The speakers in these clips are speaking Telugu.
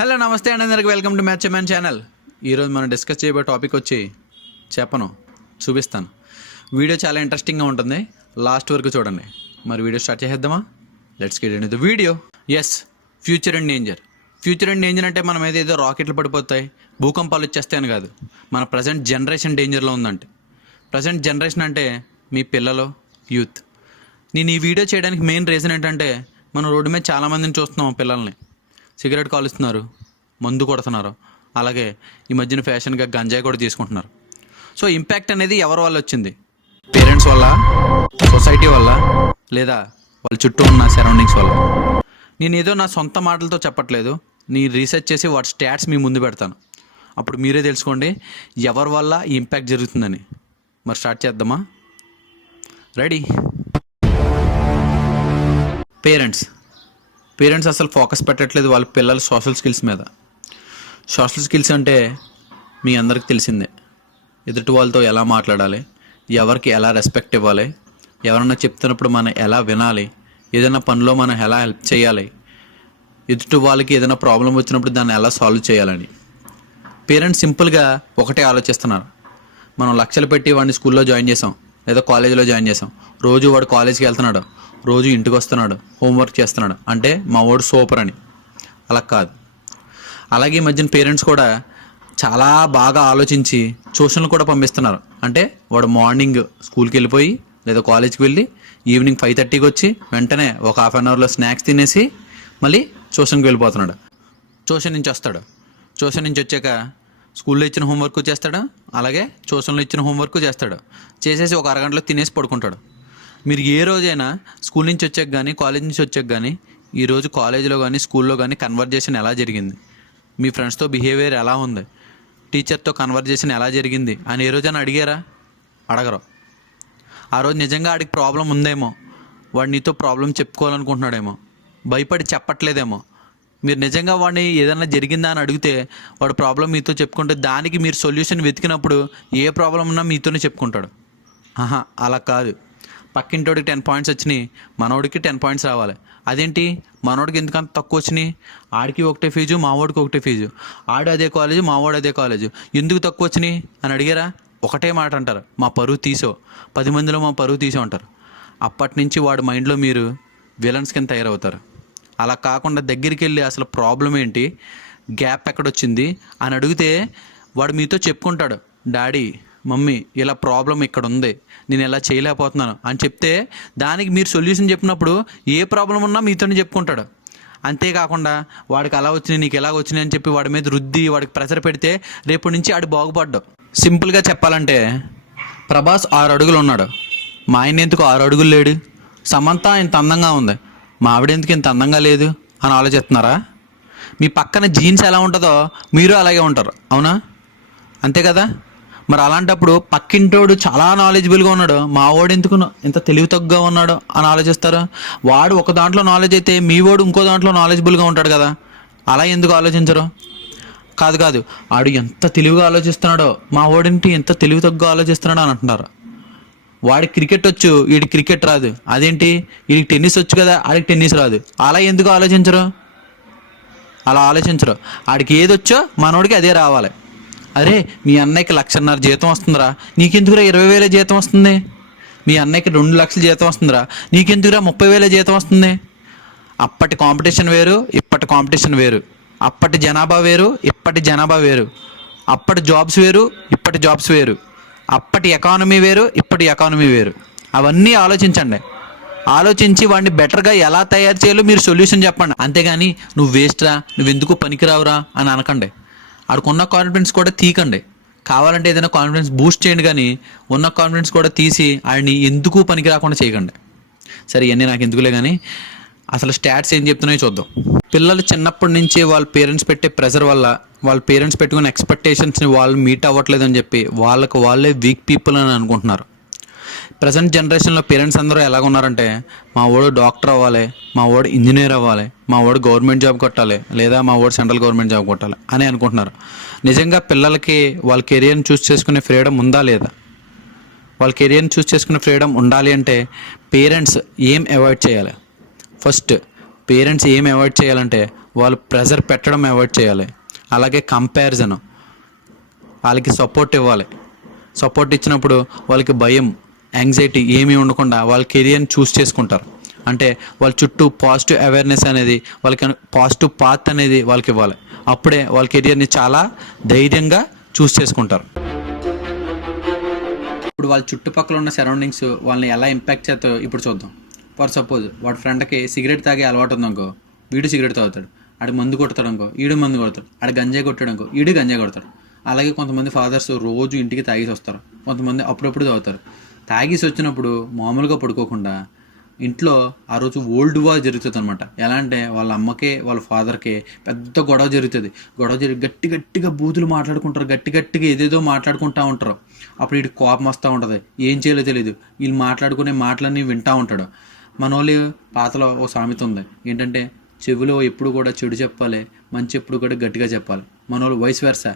హలో నమస్తే అండి, అందరికి welcome to match man channel. ఈరోజు మనం డిస్కస్ చేయబోయే టాపిక్ వచ్చి చెప్పను, చూపిస్తాను. వీడియో చాలా ఇంట్రెస్టింగ్గా ఉంటుంది, లాస్ట్ వరకు చూడండి. మరి వీడియో స్టార్ట్ చేసేద్దామా? Let's get into the video. Yes, future and danger. Future and danger అంటే మన మీద ఏదో రాకెట్లు పడిపోతాయి, భూకంపాలు వచ్చేస్తాయని కాదు. మన ప్రజెంట్ జనరేషన్ డేంజర్లో ఉందంటే, ప్రజెంట్ జనరేషన్ అంటే మీ పిల్లలు, యూత్. నేను ఈ వీడియో చేయడానికి మెయిన్ రీజన్ ఏంటంటే, మనం రోడ్డు మీద చాలామందిని చూస్తున్నాం. పిల్లల్ని సిగరెట్ కాలుస్తున్నారు, మందు కొడుతున్నారు, అలాగే ఈ మధ్యన ఫ్యాషన్గా గంజాయి కూడా తీసుకుంటున్నారు. సో ఇంపాక్ట్ అనేది ఎవరి వల్ల వచ్చింది? పేరెంట్స్ వల్ల, సొసైటీ వల్ల, లేదా వాళ్ళ చుట్టూ ఉన్న సరౌండింగ్స్ వల్ల? నేను ఏదో నా సొంత మాటలతో చెప్పట్లేదు, నేను రీసెర్చ్ చేసి వాటి స్టాట్స్ మీ ముందు పెడతాను. అప్పుడు మీరే తెలుసుకోండి ఎవరి వల్ల ఈ ఇంపాక్ట్ జరుగుతుందని. మరి స్టార్ట్ చేద్దామా? రెడీ? పేరెంట్స్ అసలు ఫోకస్ పెట్టట్లేదు వాళ్ళ పిల్లల సోషల్ స్కిల్స్ మీద. సోషల్ స్కిల్స్ అంటే మీ అందరికి తెలిసిందే. ఎదుటి వాళ్ళతో ఎలా మాట్లాడాలి, ఎవరికి ఎలా రెస్పెక్ట్ ఇవ్వాలి, ఎవరన్నా చెప్తున్నప్పుడు మనం ఎలా వినాలి, ఏదైనా పనిలో మనం ఎలా హెల్ప్ చేయాలి, ఎదుటి వాళ్ళకి ఏదైనా ప్రాబ్లం వచ్చినప్పుడు దాన్ని ఎలా సాల్వ్ చేయాలని. పేరెంట్స్ సింపుల్గా ఒకటే ఆలోచిస్తున్నారు. మనం లక్షలు పెట్టి వాడిని స్కూల్లో జాయిన్ చేసాం, లేదా కాలేజీలో జాయిన్ చేసాం. రోజు వాడు కాలేజీకి వెళ్తున్నాడు, రోజు ఇంటికి వస్తున్నాడు, హోంవర్క్ చేస్తున్నాడు అంటే మా వాడు సూపర్ అని. అలా కాదు. అలాగే ఈ మధ్యన పేరెంట్స్ కూడా చాలా బాగా ఆలోచించి ట్యూషన్లు కూడా పంపిస్తున్నారు. అంటే వాడు మార్నింగ్ స్కూల్కి వెళ్ళిపోయి లేదా కాలేజ్కి వెళ్ళి ఈవినింగ్ 5:30కి వచ్చి వెంటనే ఒక హాఫ్ అన్ అవర్లో స్నాక్స్ తినేసి మళ్ళీ ట్యూషన్కి వెళ్ళిపోతున్నాడు. ట్యూషన్ నుంచి వస్తాడు, ట్యూషన్ నుంచి వచ్చాక స్కూల్లో ఇచ్చిన హోంవర్క్ చేస్తాడు, అలాగే ట్యూషన్లో ఇచ్చిన హోంవర్క్ చేస్తాడు. చేసేసి ఒక అరగంటలో తినేసి పడుకుంటాడు. మీరు ఏ రోజైనా స్కూల్ నుంచి వచ్చాక కానీ కాలేజ్ నుంచి వచ్చాక కానీ ఈరోజు కాలేజీలో కానీ స్కూల్లో కానీ కన్వర్జేషన్ ఎలా జరిగింది, మీ ఫ్రెండ్స్తో బిహేవియర్ ఎలా ఉంది, టీచర్తో కన్వర్జేషన్ ఎలా జరిగింది అని ఏ రోజైనా అడిగారా? అడగరు. ఆ రోజు నిజంగా ఆడికి ప్రాబ్లం ఉందేమో, వాడు నీతో ప్రాబ్లం చెప్పుకోవాలనుకుంటున్నాడేమో, భయపడి చెప్పట్లేదేమో. మీరు నిజంగా వాడిని ఏదైనా జరిగిందా అని అడిగితే వాడు ప్రాబ్లం మీతో చెప్పుకుంటే దానికి మీరు సొల్యూషన్ వెతికినప్పుడు ఏ ప్రాబ్లం ఉన్నా మీతోనే చెప్పుకుంటాడు. అలా కాదు. పక్కింటోడికి 10 పాయింట్స్ వచ్చినాయి, మనోడికి 10 పాయింట్స్ రావాలి. అదేంటి మనోడికి ఎందుకంత తక్కువ వచ్చినాయి? ఆడికి ఒకటే ఫీజు, మావాడికి ఒకటే ఫీజు, ఆడు అదే కాలేజు, మావాడు అదే కాలేజు, ఎందుకు తక్కువ వచ్చినాయి అని అడిగారా? ఒకటే మాట అంటారు, మా పరువు తీసో, 10 మందిలో మా పరువు తీసో అంటారు. అప్పటి నుంచి వాడి మైండ్లో మీరు విలన్స్ కింద తయారవుతారు. అలా కాకుండా దగ్గరికి వెళ్ళి అసలు ప్రాబ్లం ఏంటి, గ్యాప్ ఎక్కడొచ్చింది అని అడిగితే వాడు మీతో చెప్పుకుంటాడు. డాడీ, మమ్మీ, ఇలా ప్రాబ్లం ఇక్కడ ఉంది, నేను ఇలా చేయలేకపోతున్నాను అని చెప్తే దానికి మీరు సొల్యూషన్ చెప్పినప్పుడు ఏ ప్రాబ్లం ఉన్నా మీతోనే చెప్పుకుంటాడు. అంతేకాకుండా వాడికి అలా వచ్చినాయి, నీకు ఎలా వచ్చినాయి అని చెప్పి వాడి మీద రుద్ది వాడికి ప్రెషర్ పెడితే రేపటి నుంచి ఆడు బాగుపడ్డావు. సింపుల్గా చెప్పాలంటే ప్రభాస్ 6 అడుగులు ఉన్నాడు, మా ఆయన ఎందుకు 6 అడుగులు లేడు? సమంత ఇంత అందంగా ఉంది, మా ఆవిడ ఎందుకు ఇంత అందంగా లేదు అని ఆలోచిస్తున్నారా? మీ పక్కన జీన్స్ ఎలా ఉంటుందో మీరు అలాగే ఉంటారు, అవునా? అంతే కదా. మరి అలాంటప్పుడు పక్కింటోడు చాలా నాలెడ్జబుల్గా ఉన్నాడు, మా వాడు ఎందుకు ఇంత తెలివి తక్కువగా ఉన్నాడు అని ఆలోచిస్తారు. వాడు ఒక దాంట్లో నాలెడ్జ్ అయితే మీ వాడు ఇంకో దాంట్లో నాలెడ్జబుల్గా ఉంటాడు కదా, అలా ఎందుకు ఆలోచించరు? కాదు, ఆడు ఎంత తెలివిగా ఆలోచిస్తున్నాడో, మా వాడింటి ఎంత తెలివి తక్కువగా ఆలోచిస్తున్నాడో అని అంటున్నారు. వాడికి క్రికెట్ వచ్చు, వీడికి క్రికెట్ రాదు. అదేంటి, వీడికి టెన్నిస్ వచ్చు కదా, ఆడికి టెన్నిస్ రాదు. అలా ఎందుకు ఆలోచించరు? అలా ఆలోచించరు. ఆడికి ఏది వచ్చో మనోడికి అదే రావాలి. అరే, మీ అన్నయ్యకి 1,50,000 జీతం వస్తుందిరా, నీకెందుకురా 20,000 జీతం వస్తుంది? మీ అన్నయ్యకి 2 లక్షల జీతం వస్తుందిరా, నీకెందుకురా 30,000 జీతం వస్తుంది? అప్పటి కాంపిటీషన్ వేరు, ఇప్పటి కాంపిటీషన్ వేరు. అప్పటి జనాభా వేరు, ఇప్పటి జనాభా వేరు. అప్పటి జాబ్స్ వేరు, ఇప్పటి జాబ్స్ వేరు. అప్పటి ఎకానమీ వేరు, ఇప్పటి ఎకానమీ వేరు. అవన్నీ ఆలోచించండి. ఆలోచించి వాడిని బెటర్గా ఎలా తయారు చేయాలో మీరు సొల్యూషన్ చెప్పండి. అంతేగాని నువ్వు వేస్ట్రా, నువ్వు ఎందుకు పనికిరావురా అని అనకండి. ఆడుకున్న కాన్ఫిడెన్స్ కూడా తీకండి. కావాలంటే ఏదైనా కాన్ఫిడెన్స్ బూస్ట్ చేయండి, కానీ ఉన్న కాన్ఫిడెన్స్ కూడా తీసి ఆడిని ఎందుకు పనికి రాకుండా చేయకండి. సరే, ఇవన్నీ నాకు ఎందుకులే, కానీ అసలు స్టాట్స్ ఏం చెప్తున్నాయో చూద్దాం. పిల్లలు చిన్నప్పటి నుంచి వాళ్ళ పేరెంట్స్ పెట్టే ప్రెషర్ వల్ల, వాళ్ళ పేరెంట్స్ పెట్టుకున్న ఎక్స్పెక్టేషన్స్ని వాళ్ళు మీట్ అవ్వట్లేదని చెప్పి వాళ్ళకి వాళ్ళే వీక్ పీపుల్ అని అనుకుంటున్నారు. ప్రజెంట్ జనరేషన్లో పేరెంట్స్ అందరూ ఎలాగున్నారంటే, మా వాడు డాక్టర్ అవ్వాలి, మా వాడు ఇంజనీర్ అవ్వాలి, మా వాడు గవర్నమెంట్ జాబ్ కొట్టాలి, లేదా మా వాడు సెంట్రల్ గవర్నమెంట్ జాబ్ కొట్టాలి అని అనుకుంటున్నారు. నిజంగా పిల్లలకి వాళ్ళ కెరియర్ని చూస్ చేసుకునే ఫ్రీడమ్ ఉందా లేదా? వాళ్ళ కెరియర్ని చూస్ చేసుకునే ఫ్రీడమ్ ఉండాలి అంటే పేరెంట్స్ ఏం అవాయిడ్ చేయాలి? ఫస్ట్, పేరెంట్స్ ఏం అవాయిడ్ చేయాలంటే వాళ్ళు ప్రెజర్ పెట్టడం అవాయిడ్ చేయాలి. అలాగే కంపారిజన్, వాళ్ళకి సపోర్ట్ ఇవ్వాలి. సపోర్ట్ ఇచ్చినప్పుడు వాళ్ళకి భయం, యాంగ్జైటీ ఏమీ ఉండకుండా వాళ్ళ కెరియర్ని చూస్ చేసుకుంటారు. అంటే వాళ్ళ చుట్టూ పాజిటివ్ అవేర్నెస్ అనేది, వాళ్ళకి పాజిటివ్ పాత్ అనేది వాళ్ళకి ఇవ్వాలి. అప్పుడే వాళ్ళ కెరియర్ని చాలా ధైర్యంగా చూస్ చేసుకుంటారు. ఇప్పుడు వాళ్ళ చుట్టుపక్కల ఉన్న సరౌండింగ్స్ వాళ్ళని ఎలా ఇంపాక్ట్ చేస్తాయో ఇప్పుడు చూద్దాం. ఫర్ సపోజ్ వాడి ఫ్రెండ్కి సిగరెట్ తాగే అలవాటు ఉందనుకో, వీడు సిగరెట్ తాగుతాడు. ఆడు మందు కొడతాడు అనుకో, ఈడు మందు కొడతాడు. ఆడు గంజాయి కొట్టాడు అనుకో, ఈడు గంజాయి కొడతాడు. అలాగే కొంతమంది ఫాదర్స్ రోజు ఇంటికి తాగేసి వస్తారు, కొంతమంది అప్పుడప్పుడు తాగుతారు. తాగేసి వచ్చినప్పుడు మామూలుగా పడుకోకుండా ఇంట్లో ఆ రోజు ఓల్డ్ వార్ జరుగుతుంది అనమాట. ఎలా అంటే వాళ్ళ అమ్మకే వాళ్ళ ఫాదర్కే పెద్ద గొడవ జరుగుతుంది. గొడవ జరిగి గట్టి గట్టిగా బూతులు మాట్లాడుకుంటారు, గట్టి గట్టిగా ఏదేదో మాట్లాడుకుంటూ ఉంటారు. అప్పుడు వీడికి కోపం వస్తూ ఉంటుంది, ఏం చేయాలో తెలియదు. వీళ్ళు మాట్లాడుకునే మాటలన్నీ వింటూ ఉంటాడు. మన వాళ్ళు పాతలో ఓ సామెత ఉంది ఏంటంటే, చెవిలో ఎప్పుడు కూడా చెడు చెప్పాలి, మంచి ఎప్పుడు కూడా గట్టిగా చెప్పాలి. మన వాళ్ళు వయసు వెర్స,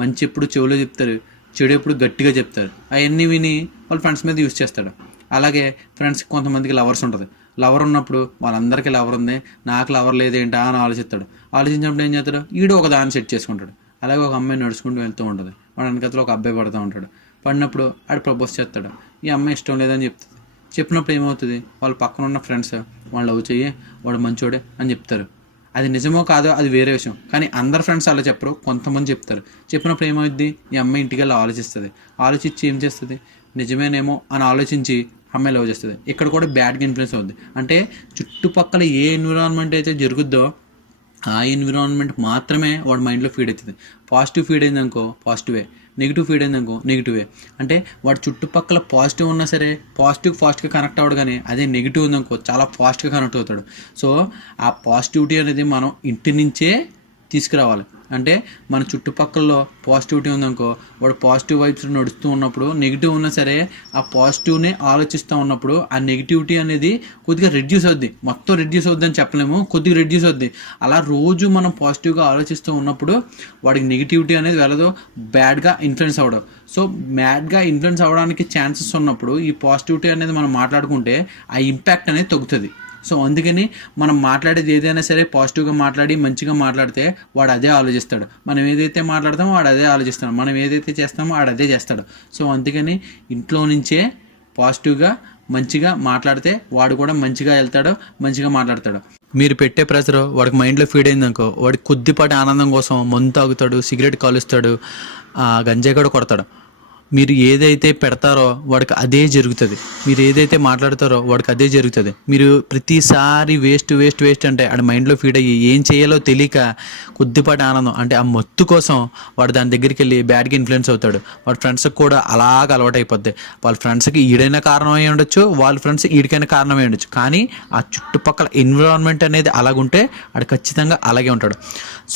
మంచి ఎప్పుడు చెవిలో చెప్తారు, చెడు ఎప్పుడు గట్టిగా చెప్తారు. అవన్నీ విని వాళ్ళ ఫ్రెండ్స్ మీద యూజ్ చేస్తాడు. అలాగే ఫ్రెండ్స్కి కొంతమందికి లవర్స్ ఉంటుంది. లవర్ ఉన్నప్పుడు వాళ్ళందరికీ లవర్ ఉంది, నాకు లవర్ లేదేంటా అని ఆలోచిస్తాడు. ఆలోచించినప్పుడు ఏం చేస్తాడు, ఈడు ఒక దాన్ని సెట్ చేసుకుంటాడు. అలాగే ఒక అమ్మాయి నడుచుకుంటూ వెళ్తూ ఉంటుంది, వాడు వెనకతలో ఒక అబ్బాయి పడుతూ ఉంటాడు. పడినప్పుడు ఆడు ప్రపోజ్ చేస్తాడు. ఈ అమ్మాయి ఇష్టం లేదని చెప్తుంది. చెప్పినప్పుడు ఏమవుతుంది, వాళ్ళ పక్కన ఉన్న ఫ్రెండ్స్ వాళ్ళు లవ్ చెయ్యి, వాడు మంచోడే అని చెప్తారు. అది నిజమో కాదో అది వేరే విషయం, కానీ అందరు ఫ్రెండ్స్ అలా చెప్పరు, కొంతమంది చెప్తారు. చెప్పినప్పుడు ఏమవుద్ది, ఈ అమ్మాయి ఇంటికి వెళ్ళి ఆలోచిస్తుంది. ఆలోచించి ఏం చేస్తుంది, నిజమేనేమో అని ఆలోచించి అమ్మాయి లవ్ చేస్తుంది. ఇక్కడ కూడా బ్యాడ్గా ఇన్ఫ్లుయెన్స్ అవుద్ది. అంటే చుట్టుపక్కల ఏ ఎన్విరాన్మెంట్ అయితే జరుగుద్దో ఆ ఎన్విరాన్మెంట్ మాత్రమే వాడి మైండ్లో ఫీడ్ అవుతుంది. పాజిటివ్ ఫీడ్ అయిందనుకో పాజిటివే, నెగిటివ్ ఫీడ్ అయిందనుకో నెగిటివే. అంటే వాడి చుట్టుపక్కల పాజిటివ్ ఉన్నా సరే ఫాస్ట్గా కనెక్ట్ అవ్వడు, కానీ అదే నెగిటివ్ ఉందనుకో చాలా ఫాస్ట్గా కనెక్ట్ అవుతాడు. సో ఆ పాజిటివిటీ అనేది మనం ఇంటి నుంచే తీసుకురావాలి. అంటే మన చుట్టుపక్కలలో పాజిటివిటీ ఉందనుకో, వాడు పాజిటివ్ వైబ్స్ నడుస్తూ ఉన్నప్పుడు నెగిటివ్ ఉన్నా సరే ఆ పాజిటివ్నే ఆలోచిస్తూ ఉన్నప్పుడు ఆ నెగిటివిటీ అనేది కొద్దిగా రెడ్యూస్ అవుద్ది. మొత్తం రెడ్యూస్ అవుద్ది అని చెప్పలేము, కొద్దిగా రెడ్యూస్ అవుద్ది. అలా రోజు మనం పాజిటివ్గా ఆలోచిస్తూ ఉన్నప్పుడు వాడికి నెగిటివిటీ అనేది వెళ్ళదు, బ్యాడ్గా ఇన్ఫ్లుయెన్స్ అవ్వడం. సో బ్యాడ్గా ఇన్ఫ్లుయెన్స్ అవ్వడానికి ఛాన్సెస్ ఉన్నప్పుడు ఈ పాజిటివిటీ అనేది మనం మాట్లాడుకుంటే ఆ ఇంపాక్ట్ అనేది తగ్గుతుంది. సో అందుకని మనం మాట్లాడేది ఏదైనా సరే పాజిటివ్గా మాట్లాడి మంచిగా మాట్లాడితే వాడు అదే ఆలోచిస్తాడు. మనం ఏదైతే మాట్లాడతామో వాడు అదే ఆలోచిస్తాడు, మనం ఏదైతే చేస్తామో వాడు అదే చేస్తాడు. సో అందుకని ఇంట్లో నుంచే పాజిటివ్గా మంచిగా మాట్లాడితే వాడు కూడా మంచిగా వెళ్తాడు, మంచిగా మాట్లాడతాడు. మీరు పెట్టే ప్రెషర్ వాడికి మైండ్లో ఫీడ్ అయిందనుకో, వాడికి కొద్దిపాటి ఆనందం కోసం మందు తాగుతాడు, సిగరెట్ కాలుస్తాడు, గంజాయి కూడా కొడతాడు. మీరు ఏదైతే పెడతారో వాడికి అదే జరుగుతుంది, మీరు ఏదైతే మాట్లాడతారో వాడికి అదే జరుగుతుంది. మీరు ప్రతిసారి వేస్ట్ అంటే ఆడ మైండ్లో ఫీడ్ అయ్యి ఏం చేయాలో తెలియక కొద్దిపాటి ఆనందం అంటే ఆ మత్తు కోసం వాడు దాని దగ్గరికి వెళ్ళి బ్యాడ్గా ఇన్ఫ్లుయెన్స్ అవుతాడు. వాడి ఫ్రెండ్స్కి కూడా అలాగ అలవాటు అయిపోద్ది. వాళ్ళ ఫ్రెండ్స్కి ఈడైనా కారణం అయి ఉండొచ్చు, వాళ్ళ ఫ్రెండ్స్ ఈడికైనా కారణం అయి ఉండొచ్చు, కానీ ఆ చుట్టుపక్కల ఎన్విరాన్మెంట్ అనేది అలాగుంటే ఆడు ఖచ్చితంగా అలాగే ఉంటాడు.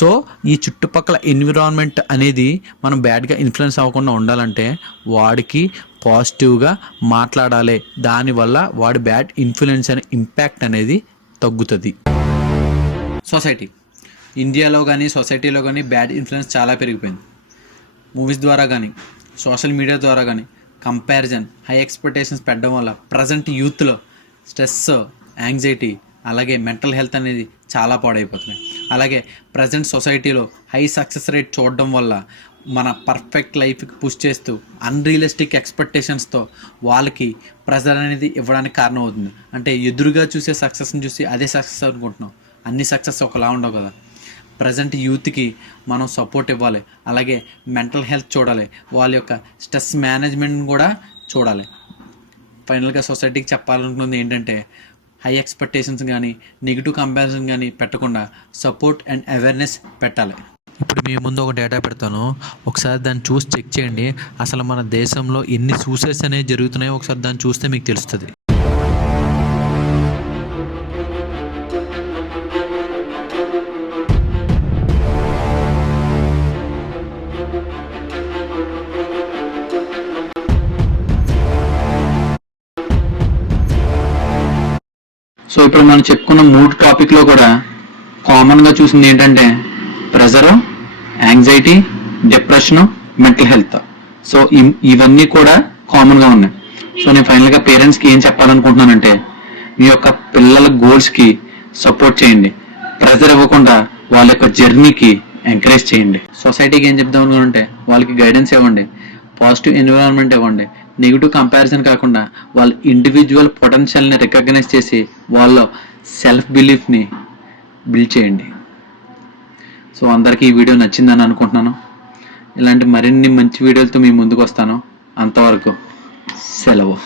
సో ఈ చుట్టుపక్కల ఎన్విరాన్మెంట్ అనేది మనం బ్యాడ్గా ఇన్ఫ్లుయెన్స్ అవ్వకుండా ఉండాలంటే వాడికి పాజిటివ్గా మాట్లాడాలి. దానివల్ల వాడి బ్యాడ్ ఇన్ఫ్లుయెన్స్ అనే ఇంపాక్ట్ అనేది తగ్గుతుంది. సొసైటీ ఇండియాలో కానీ సొసైటీలో కానీ బ్యాడ్ ఇన్ఫ్లుయెన్స్ చాలా పెరిగిపోయింది. మూవీస్ ద్వారా కానీ సోషల్ మీడియా ద్వారా కానీ కంపారిజన్, హై ఎక్స్పెక్టేషన్స్ పెట్టడం వల్ల ప్రజెంట్ యూత్లో స్ట్రెస్, యాంగ్జైటీ అలాగే మెంటల్ హెల్త్ అనేది చాలా పాడైపోతున్నాయి. అలాగే ప్రజెంట్ సొసైటీలో హై సక్సెస్ రేట్ చూడడం వల్ల మన పర్ఫెక్ట్ లైఫ్కి పుష్ చేస్తూ అన్రియలిస్టిక్ ఎక్స్పెక్టేషన్స్తో వాళ్ళకి ప్రెజర్ అనేది ఇవ్వడానికి కారణం అవుతుంది. అంటే ఎదురుగా చూసే సక్సెస్ని చూసి అదే సక్సెస్ అనుకుంటున్నాం. అన్ని సక్సెస్ ఒకలా ఉండవు కదా. ప్రజెంట్ యూత్కి మనం సపోర్ట్ ఇవ్వాలి. అలాగే మెంటల్ హెల్త్ చూడాలి, వాళ్ళ యొక్క స్ట్రెస్ మేనేజ్మెంట్ కూడా చూడాలి. ఫైనల్గా సొసైటీకి చెప్పాలనుకున్నది ఏంటంటే హై ఎక్స్పెక్టేషన్స్ కానీ నెగిటివ్ కంపారిజన్ కానీ పెట్టకుండా సపోర్ట్ అండ్ అవేర్నెస్ పెట్టాలి. ఇప్పుడు మీ ముందు ఒక డేటా పెడతాను, ఒకసారి దాన్ని చూసి చెక్ చేయండి. అసలు మన దేశంలో ఎన్ని సూసైడ్స్ అనేవి జరుగుతున్నాయో ఒకసారి దాన్ని చూస్తే మీకు తెలుస్తుంది. సో ఇప్పుడు మనం చెప్పుకున్న 3 టాపిక్లో కూడా కామన్గా చూసింది ఏంటంటే pressure, anxiety, depression, mental health. So ఇవన్నీ కూడా కామన్గా ఉన్నాయి. సో నేను ఫైనల్గా పేరెంట్స్కి ఏం చెప్పాలనుకుంటున్నానంటే, మీ యొక్క పిల్లల గోల్స్కి సపోర్ట్ చేయండి. ప్రెజర్ ఇవ్వకుండా వాళ్ళ యొక్క జర్నీకి ఎంకరేజ్ చేయండి. సొసైటీకి ఏం చెప్దాం అనుకుంటే వాళ్ళకి గైడెన్స్ ఇవ్వండి, పాజిటివ్ ఎన్విరాన్మెంట్ ఇవ్వండి. నెగిటివ్ కంపారిజన్ కాకుండా వాళ్ళ ఇండివిజువల్ పొటెన్షియల్ని రికగ్నైజ్ చేసి వాళ్ళ సెల్ఫ్ బిలీఫ్ని బిల్డ్ చేయండి. సో అందరికీ ఈ వీడియో నచ్చిందని అనుకుంటున్నాను. ఇలాంటి మరిన్ని మంచి వీడియోలతో మీ ముందుకు వస్తాను. అంతవరకు సెలవు.